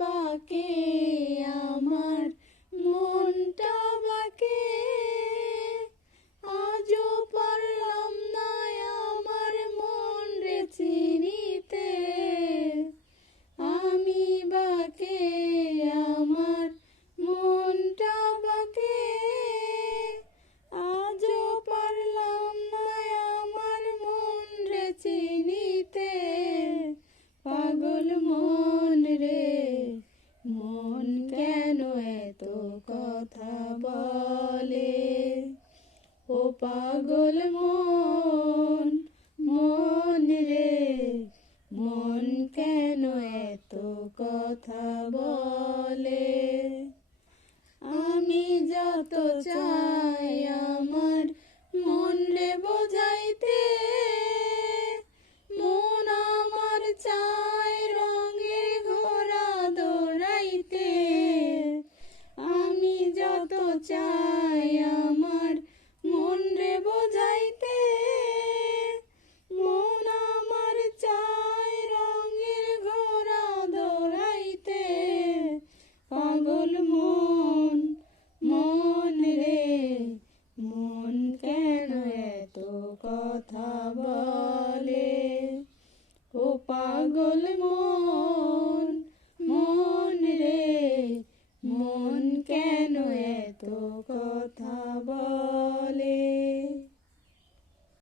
বাঁকে আমার মনটা বাঁকে, আজও পারলাম না আমার মন রে চিনিতে। আমি বাঁকে আমার মনটা বাঁকে, আজও পারলাম না আমার মন রে চিনিতে। পাগল মন রে মন কেন এত কথা বলে, ও পাগল মন মন রে মন কেন এত কথা বলে। আমি যত চাই আমার মন রে বোঝাইতে, মন আমার চায় রঙের ঘোড়া দৌড়াইতে। আমি যত চাই